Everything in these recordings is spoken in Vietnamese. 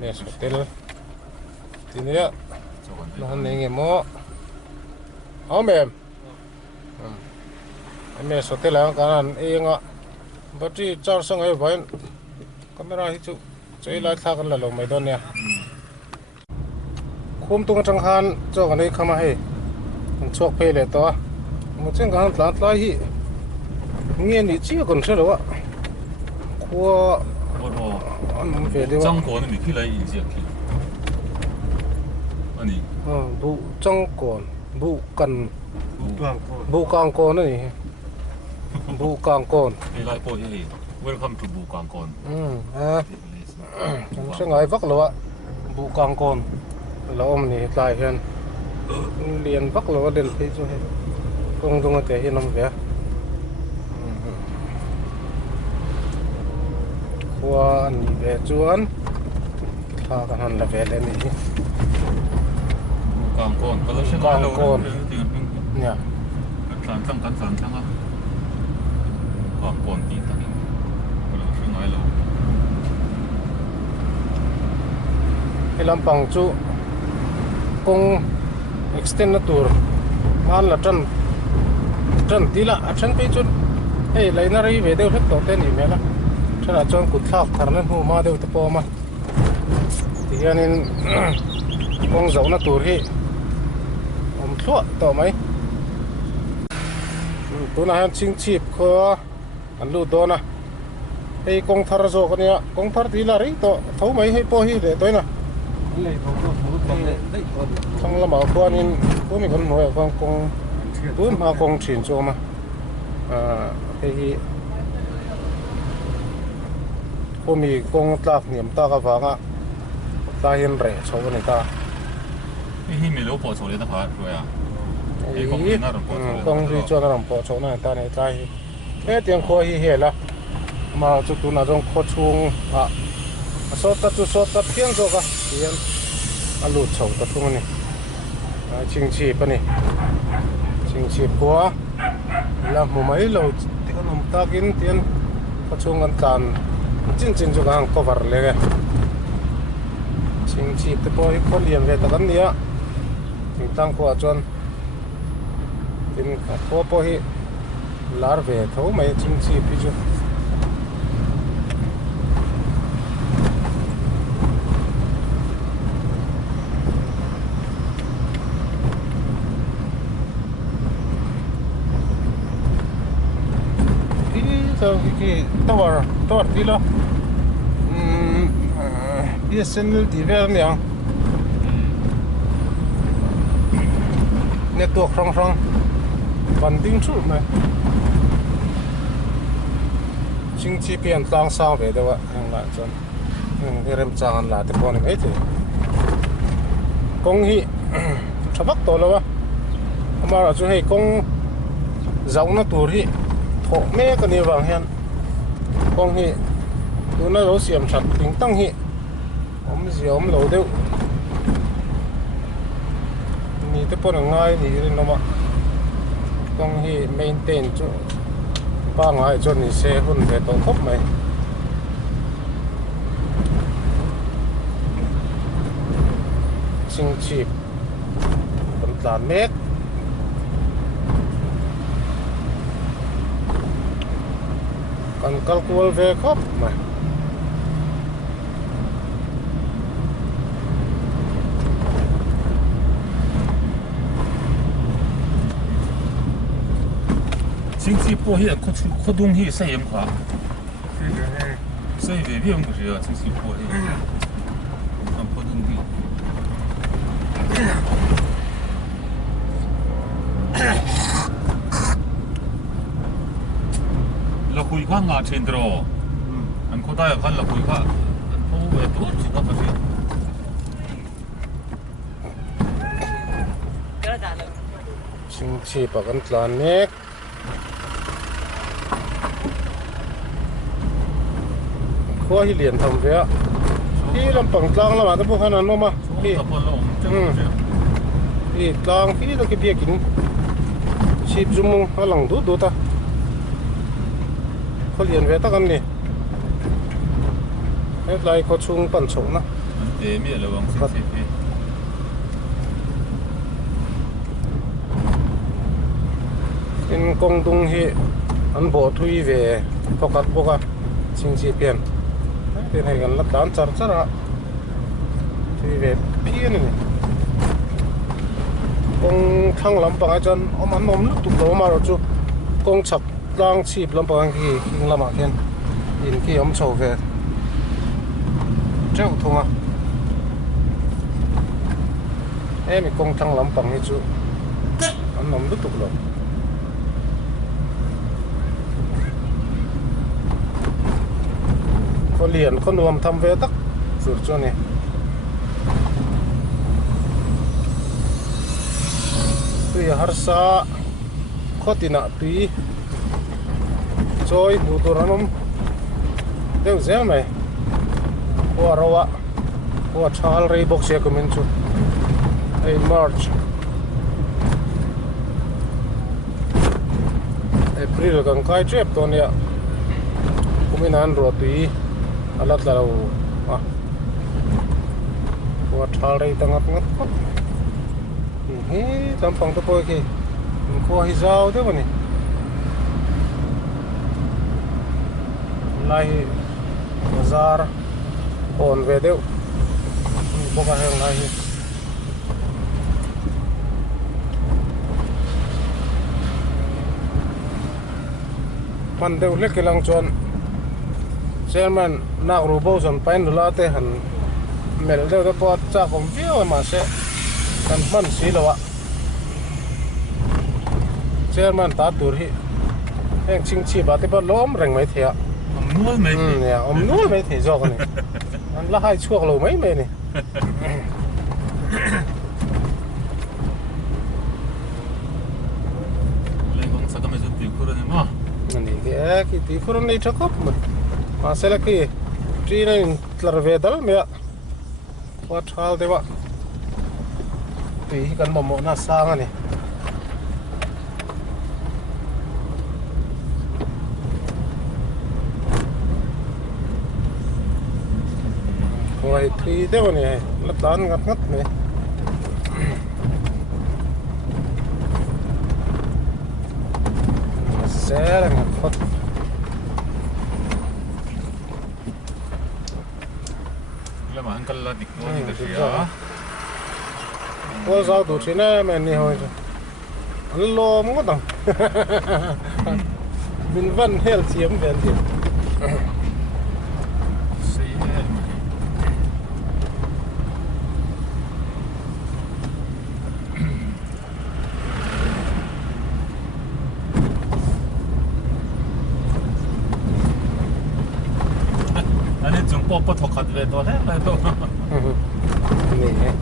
nè số tiền thì nữa nó này nghe mò áo mềm nè số tiền là cái này yên ạ bắt đi cho xong rồi vậy camera hít chú chơi lại thắc là lồng mấy đòn nè Khumtung-Hmuntha cho cái này khamah hay chhuak pelh le to một chân cái hàng lại hi nghe ni chỉ còn sao đâu ạ qua anh về đi中国你去来影响去，啊你bu trong còn bu cần bu càng còn này bu càng còn你来过去 ，Welcome to 布港港。sẽ ngay vắt luôn ạ bu càng còn là ông này lại hiện liền vắt luôn đến thấy cho hết công dung cái hiện làm việc qua anh về chuan thà cái hắn là về lên đi港港，嗰度先港港nha sản tăng á,港港地等，嗰度先買路。cái làm bằng chú công extend tour ngan là chân tí là chân cái chút hey lấy nó đi về đâu hết tổ tên gì mẹ đó cho là cho cụt thác thằng nó hù ma đâu tập po mà thì anh nên con dấu nó tour hi ông thua tao mấy tôi nói anh Chhingchhip khó anh lưu đó nè hey con thar rồi con nhá con thar tí là đấy to thấu mấy hay po hi để tôi nè không là bảo con nên tôi mình còn nói con tôi mà con chuyển cho mà thì con mình con tác niệm ta cái vàng á ta hiện rẻ số này ta cái mình lỗ bỏ số này ta phải rồi à con đi cho nó làm bỏ số này ta này ta cái tiếng khô hi hết là mà chút tu nào trong khô chung à số ta tiếng rồi cả tiếng anh lụt sầu ta chung này Chhingchhip này Chhingchhip quá là một mấy lâu thì con ông ta kiến tiền có chung ăn càn chín cho hàng cover lên cái Chhingchhip thì bôi con liền về ta cái này thì tăng qua chọn tiền có bôi lár về thấu mấy Chhingchhip đi chứ cái tower tí lo cái sen tí về làm gì network xong vẫn tin chút này Chhingchhip hiện tăng sang về đâu ạ hàng lại chân cái rem trang là cái con này thế công hi cho bắt tổ đâu mà là chỗ hay công giống nó tuổi hi họ mẹ cái này vàng hen con hi tôi nói lỗ xiêm chặt tính tăng hi ông gì ông lỗ đâu ni tới bọn ngay ni nó mà con hi maintain cho ba ngày cho ni xe hôn về tổ thấp mày Chhingchhip vẫn là mét còn calculate về khóc mà Chhingchhip bỏ hết khó đông hết sai em quá sai về biết không cái gì à Chhingchhip bỏ hết không khó đông đi là khui khang ngã trên đó, anh có tay khăn là khui khang, anh thu về tốt chỉ có cái gì. Chhingchhip ở gần Tlang nè, khoa hi liền thầm vậy, hi làm bằng Tlang là mà nó bukan ano mà, hi Tlang hi là cái bia kín, chhip zoom ở lăng đu ta. Có liền về tất cả này, hết lại có chung bẩn sổ nữa, tế mẹ là bằng Chhingchhip đi. In công tung hi an bộ thui về pokat boka Chhingchhip pian pian hay gan lat dan char chara thui về pian ni công thang lampang ai chan om an nom tuk lo ma ro chu công chak Lamchhip lampang ki king lama khian in ki om chho về treo thunga em công thang lampang ni chu an nom tuk lo có liền có nuông thăm về tắc rồi cho này tuy har sa có tin ạ tuy rồi bù tô rắn đều dễ mày qua rồi ạ qua chal rây bốc xe của mình chú ai March April càng khai chép tôi nè cũng mình ăn rồi tuy alat la lo wa thari tangap ngat ko he tampang to poi ki ko Aizawl de bani lai bazar on ve deu boka heng lai man deu lek lang chon Chairman nak rubo son pain dula te han mel deu de pot cha kom view ma se kan man si lo wa Chairman ta tur hi heng Chhingchhip ba te ba lom reng mai thia nuôi mấy ya om nuôi mai the jo ni an la hai chuak lo mai mai ni lấy con sao cái mấy chút tiền rồi mà ni ke ki ti khurun nei thakop mà sẽ là cái tri này là về đó mẹ qua thal đấy bạn tùy cần một món là sang này rồi thì đấy bạn này lát đan ngắt ngắt này sẽ là ngắt ngắt mà anh cần là địch nó thì cái gì á? Có sao tụi chị này mình đi thôi, anh lo muốn tao, mình vẫn hết chiếm về tiền. anh dùng bộ thọc hạt về đó đấy là đâu? Nè.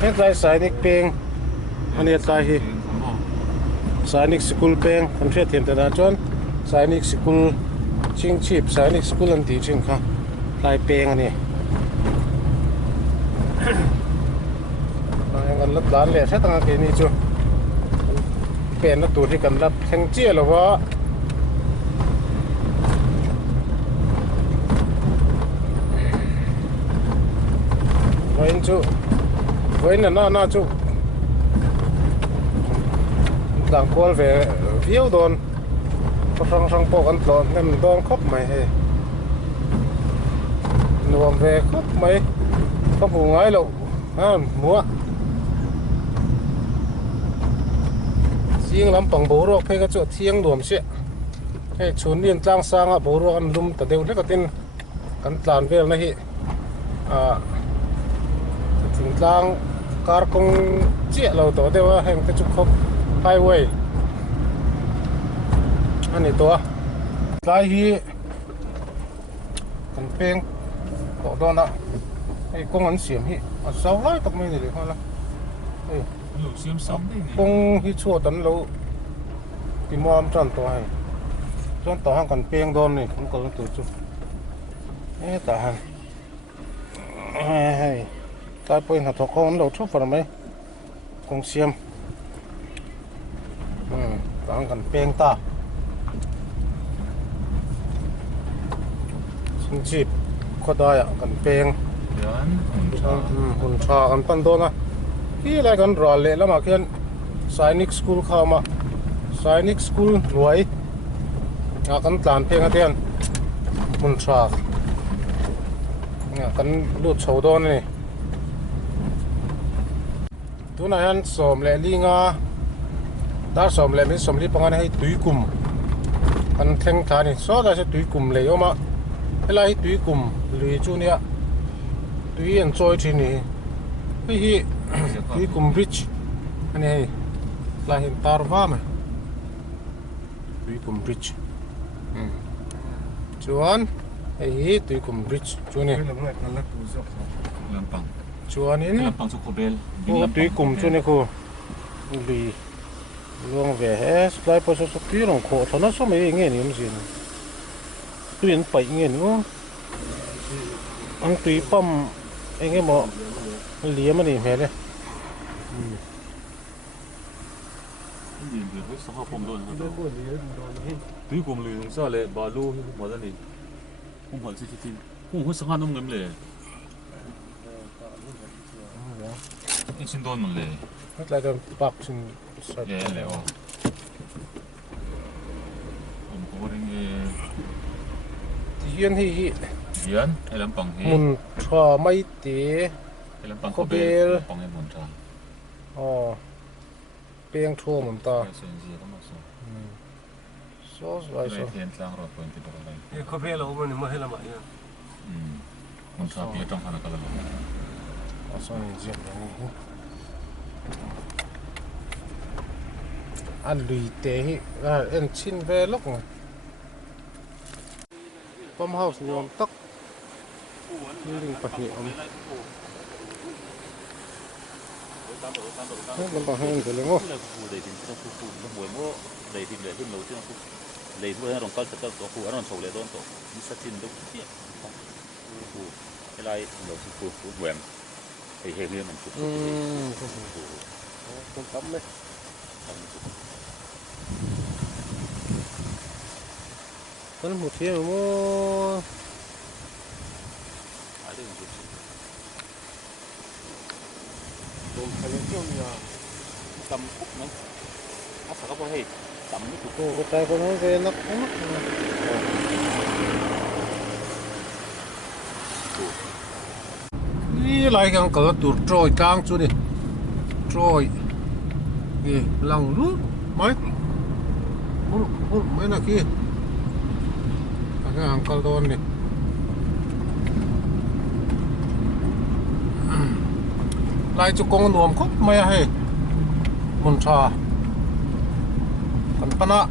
Hết lại Sainik peng, anh hết lại hi. Sainik school peng, anh sẽ thêm tới đó chọn. Sainik school Chhingchhip, Sainik school anh đi chừng khá. Lại peng anh này. Anh lắp đàn lẻ sẽ tăng cái này chứ. Peng nó tụt thì cần lắp thành chia là quá. Vậy anh chú. Vậy là nó chú đang quay về phiếu đồn có sang bộ ăn lộn nên mình đón khóc mày hay nuông về khóc mày không hù ngay lộ múa riêng lắm bằng bố rồi phải cái chỗ thiêng đuổi xe hay trốn điên trang sang á bố rồi ăn lum ta đều rất là tin cắn tàn về này thỉnh trang car công chia lâu tổ đều hành cái trục khốc highway anh này to lại hi cần peng có đó nè cái công ăn xiêm hi sau lại tập mình để hoa là xiêm sống đấy công hi chua tấn lâu thì mua ăn tròn to hàng cần peng đòn này cũng có tổ chức ta hàng hay tại bây giờ thọ con đầu chốt vào mấy công xiêm đang cần peng ta Chhingchhip có đai à cần peng hun cha cần pan đôn à khi lại cần rồi lệ lắm mà khi Sainik School khaw mà Sainik School nuôi cần tlan peng tiền hun cha cần lụt sầu đôn này tu này anh xóm lệ li nga ta xóm lệ mình xóm li bằng anh hay túi cùm anh thèn thà này số là sẽ túi cùm lệ ô mà cái này túi cùm lì chú nè túi enjoy thì nè cái túi cùm bridge anh này là hiện tar va mà túi cùm bridge chuan cái túi cùm bridge chú nè chuan in túi cùm chú nè cô lì luôn về hết lại bây giờ túi lòng khổ thôi nó số mấy nghe niệm gì túi bảy nghe nữa anh túi pump anh em mà liếm mà niệm hết đấy túi cùm lì sao lại bà lu mà ra này không phải gì chứ không có sang ăn ông ngấm lệ anh xin đón mình lệ hết lại cái bạc xin 예, 레오. hiền hi Hiền, hay làm bằng hi. mun chua mấy tí hay làm bằng có bê bằng hay muốn trà. beng chua mun ta so lại so Thiên lang rồi quên thì đâu này. cái cà phê là hôm nay mới hay làm vậy nhá. Muốn trà bia trong hàng cái là. so này diện này anh lùi tế anh xin về lúc này pump house nhom tắc linh bạc nhẹ làm bằng hàng cái lưng con một thiên mà Tôm phải lên kiểu như tầm khúc nó phải có thể tầm cái cô cái tay con nó về nó đi lại cái cỡ tụt trôi trang chú đi trôi gì lòng lú mấy mấy là kia cái hàng cao đôn này lại cho con nuông khúc mày hay muốn trà còn pan á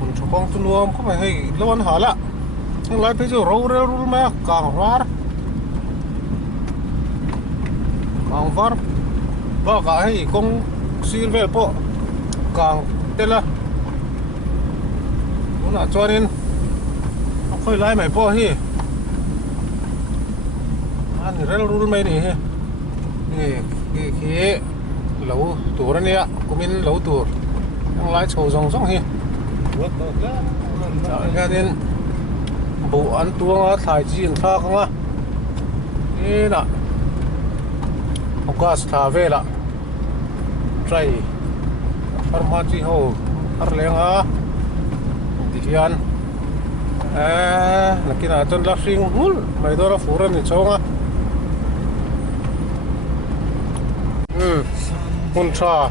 muốn cho con tu nuông khúc mày hay lâu anh hả lạ lại bây giờ râu râu mày càng var và cả hay con xin về bộ càng tên là nó cho nên nó khơi lại mày po hi anh rất là run mày nè cái lẩu tủ đó nè cũng mình lẩu tủ đang lái sầu rồng sóng hi cho nên bộ ăn tuông thải gì pha không á thế nè ông gas thả về là trai farmasi ho har leng á hiền là cái nào chân lắc xinh hul mày đó là phụ nhân thì chồng á hun trà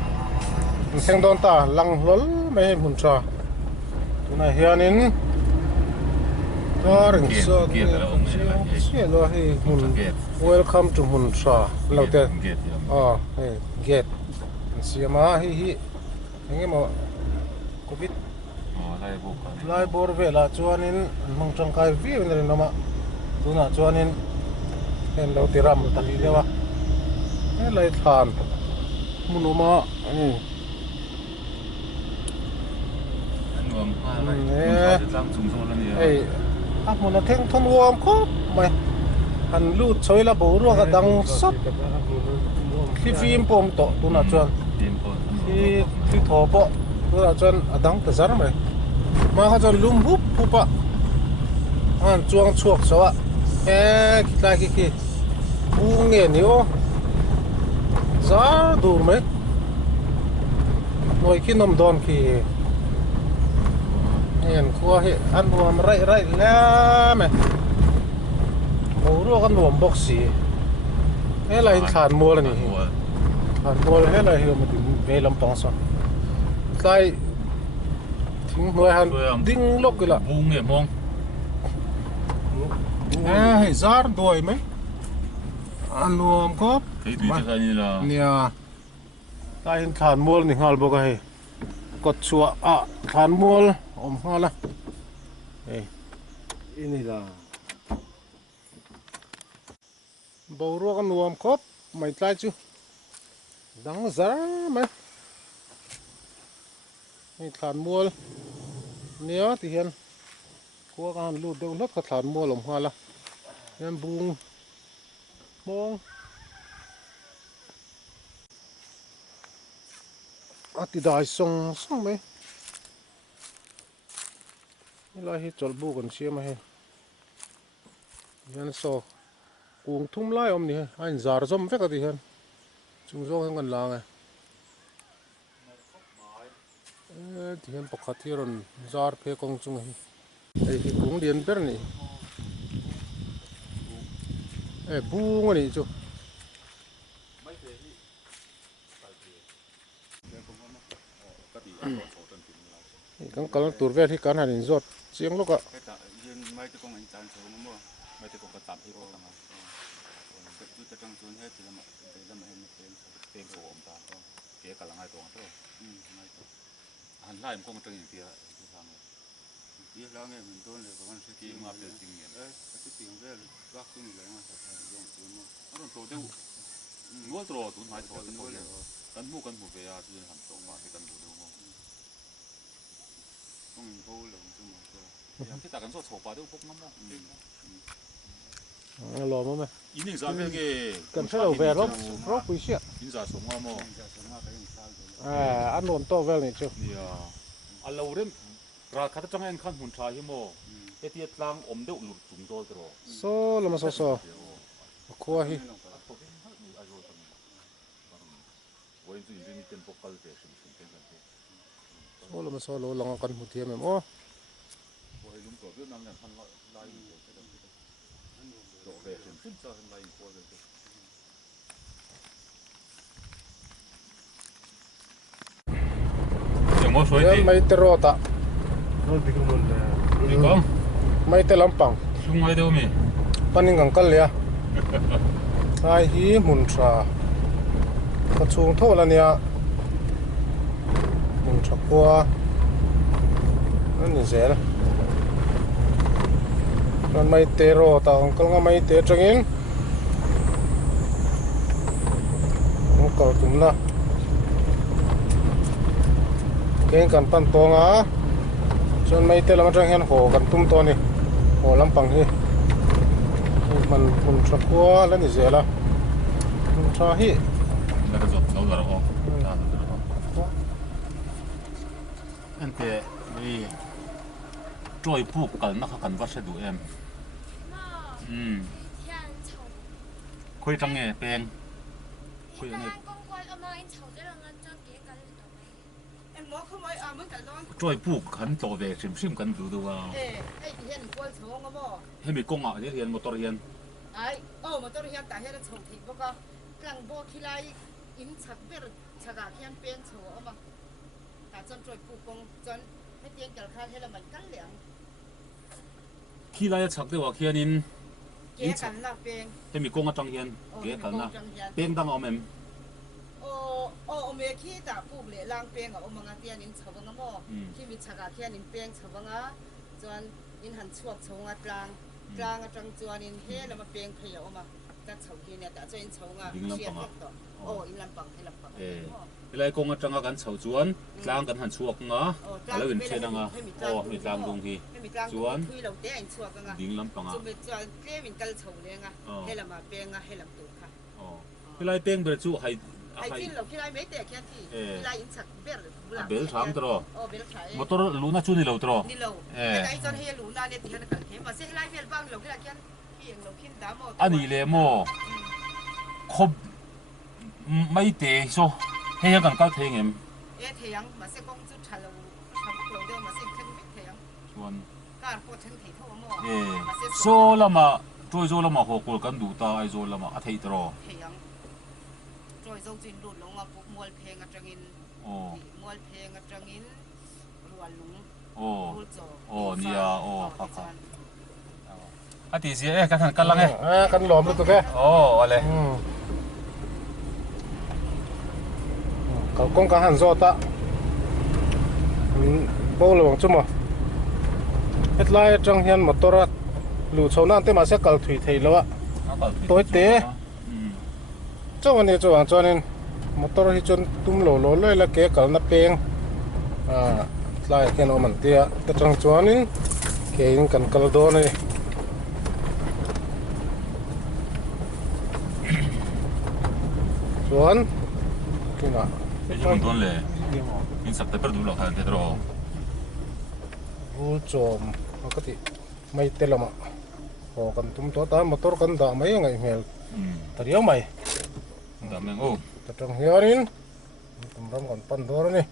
xem đón ta lăng lol mấy hun trà cái này hiền in đó là sao cái lo hi hun welcome to hun trà lâu tên get xem mà hi anh mà covid lai bor ve la chuanin mong tang kai vi nen nama tuna chuanin hen lo tiram tali dewa he lai than munuma muna theng thon wom ko mai han lu choi la bo ro ga dang sat ที่ฟิล์มโป่งโตตัวน่ะจวนที่ทอโปตัวน่ะจวนดังแต่ซะมั้ยมาเขาจะลุ่มปุ๊บปุ๊บอ่ะอันจวงชวกซะคิดไรคิดปูเงี้ยนี่โอ้ซาดูมั้ยหน่วยขี้นมดอนขี้เห็นครัวเห็นอันรวมไรแล้วมั้ยโอ้รู้กันรวมบ็อกซี่อะไรฐานมัวแล้วนี่ฐานมัวแล้วอะไรเหรอมาถึงเวลำปองซะใกล้ถึงหน่วยหันดิ้งลกกันละบุ้งเนี่ยมองให้ซาร์ด้วยไหมอันรวมครับเนี่ยใกล้ฐานมัวนี่ฮัลบอกให้กดชัวฐานมัวฮัลละini lah บอรัวกันรวมครบไม่ตายจูดังซะไหมนี่ฐานมัวเนี่ยที่เห็นกัวกันลูดเดือดนักฐานมัวหลงหัวละยันบุงมองติดได้ส่งไหมนี่เราให้จดบุกันเชื่อไหมยันโซกุ้งทุ่มไล่อมนี่ไอ้จาร์จอมเฟกติเห็นจุงโซ่ให้กันล้างที่เห็นปกติรอนจาร์เพกงจุงไอ้กุ้งเดียนเปรนี่บูงนี่จูกังกำลังตัวเวทที่การหันจอดเสียงลูกอะไม่ได้กงกระตับที่พวกทำมายุติจังส่วนให้ที่ละมันละมันเต็มโสมตาก็เกี่ยกับหลังไอ้ตัวตัวหันไล่มันคงตั้งอย่างเดียวที่ทำเลยยี่แล้วไงมันต้นเลยประมาณสักกี่มาเป็นจริงเนี่ยสักกี่เรื่องรักขึ้นเลยมาแต่ลงทุนมาเอาตัวเดียวงัวตัวตุนหายตัวตัวเดียวกันหมู่เบียร์ที่ทำตรงมาที่กันหมู่เดียวต้องมีเขาลงทุนมาตัวที่ตากันโซ่โฉบปลาด้วยพวกน้ำมันรอมั้ยอีนี่สามเกี่ยกันเท่าเวรรบปุยเสียอินซาสมงามอันโดนโตเวลนี่จูเนี่ยอันเราเริ่มราคาจังเองขั้นหุ่นชายฮิโมเอติตลังอมเดือดหลุดจุ่มโตตรอโซ่ละมาโซ่คัวฮิโซ่ละมาโซ่ลองกันหุ่นเทียมมั้ยไม่เตรอตะไม่เตลำปังปันนิงังกันเลยอะไอ้ฮีมุนชากระชุงโทษแล้วเนี่ยมุนชากัวนั่นนี่เสียละมันไม่เตรอตะของกันก็ไม่เตจังอินมันก็ตุ่มละเก่งกันปั้นตัวงาจนไม่เตลมันจังเห็นโหกันตุ้มตัวนี่โหลำปังที่มันมุนชากัวแล้วนี่เสียละมุนชาฮีแล้วก็จบเราจะออกอันเตะนี่จอยผูกกันนะครับกันวัสดุคุยจังไงแปลงคุยยังไงจอยผูกขันตัวเวกซิมกันดูดูว่าให้มีกงอ่ะที่เรียนมอเตอร์เรียนมอเตอร์เรียนแต่ให้เราชมทิ้งพวกก็กลางโบที่ไรอินชักเบรชักเขียนเปลี่ยนโฉมแต่จนจอยผูกกงจนให้เตียงเกี่ยวข้าวให้เราเหมือนกันเหลียงขี้ไรชักได้ว่าเขียนินเกี่ยกันนะเปงให้มีกงอ่ะจังเฮียนเกี่ยกันนะเปงตั้งเอาเมมเมขี้แต่ผูกเหลี่ยล่างเปงกับมังอาเตียนินชาวงะโมที่มีชักเขียนินเปงชาวงะจนอินหันชวกชาวงะกลางจังจวนอินเฮแล้วมาเปงเขียวมาแต่ชาวที่เนี่ยแต่จนชาวงะเชียร์ต่ออินลำปังให้ลำปังเวลากงจังกันชาวจวนกลางกันหันชวกงะแล้วอื่นเช่นงะมีกลางตรงที่จวนดิ้งลำปังอ่ะจนเป็นจวนเกลี่ยมินกันชาวเลยงะให้ลำมาเปงงะให้ลำตุกค่ะ cái lai tiếng bữa chú hay ไอ้ที่เราคิดอะไรไม่แต่แค่ที่คิดอะไรอินสักเบล bel tham tro โอ้เบลใช้ motor luna chu ni lo tro นี่เราไอ้จนให้รู้นาเนี่ยที่นั่นกันเห็นมาเสียไรเบลบ้างเราคิดอะไรแค่ที่เราคิดดามอ ani le mo khop mai te so he yang kan ka theng em เอ๊ะเทียงมาเสียกงจุดชาเราทำเราเดินมาเสียขึ้นเทียง chuan การพูดถึงที่ทั่วมั่ว so lama troi zo lama ho kol kan du ta Aizawl lama a thei tro เทียงโดยทรงจินหลุดลงมาปุ๊บมวลเพลงอัจงิน o มวลเพลงอัจงินรัวลุง o nia o kha kha ati si kan han kan lang e กันหลอมเลยตัวแก o ale เขากงกันหันโซตะโบหลวงจุ่มเฮ็ดไล่จังเฮียนมอเตอร์หลู่ชาวนั่นเต็มมาเสียกัลถุยไทยแล้วอะตัวเตะเจ้าวันนี้จ้าจวนนี่มอเตอร์ที่จนตุ้มโหลเลยแล้วเกะกัลนับเพียงไล่เฮียนเอามันเตี้ยแต่จังจวนนี่เกะกันกัลโดนี่จวนกินอ่ะ Yung doon le. Minsan tayo perdu lang kan Pedro. ผู้ชมปกติไม่เตลมาพอกันตุ้มตัวตามอเตอร์กันด่าไม่ยังไงเมลแต่เดียวไม่ Ang daming oh. แต่จังเฮียรินตุ้มรำกันปันตัวนี่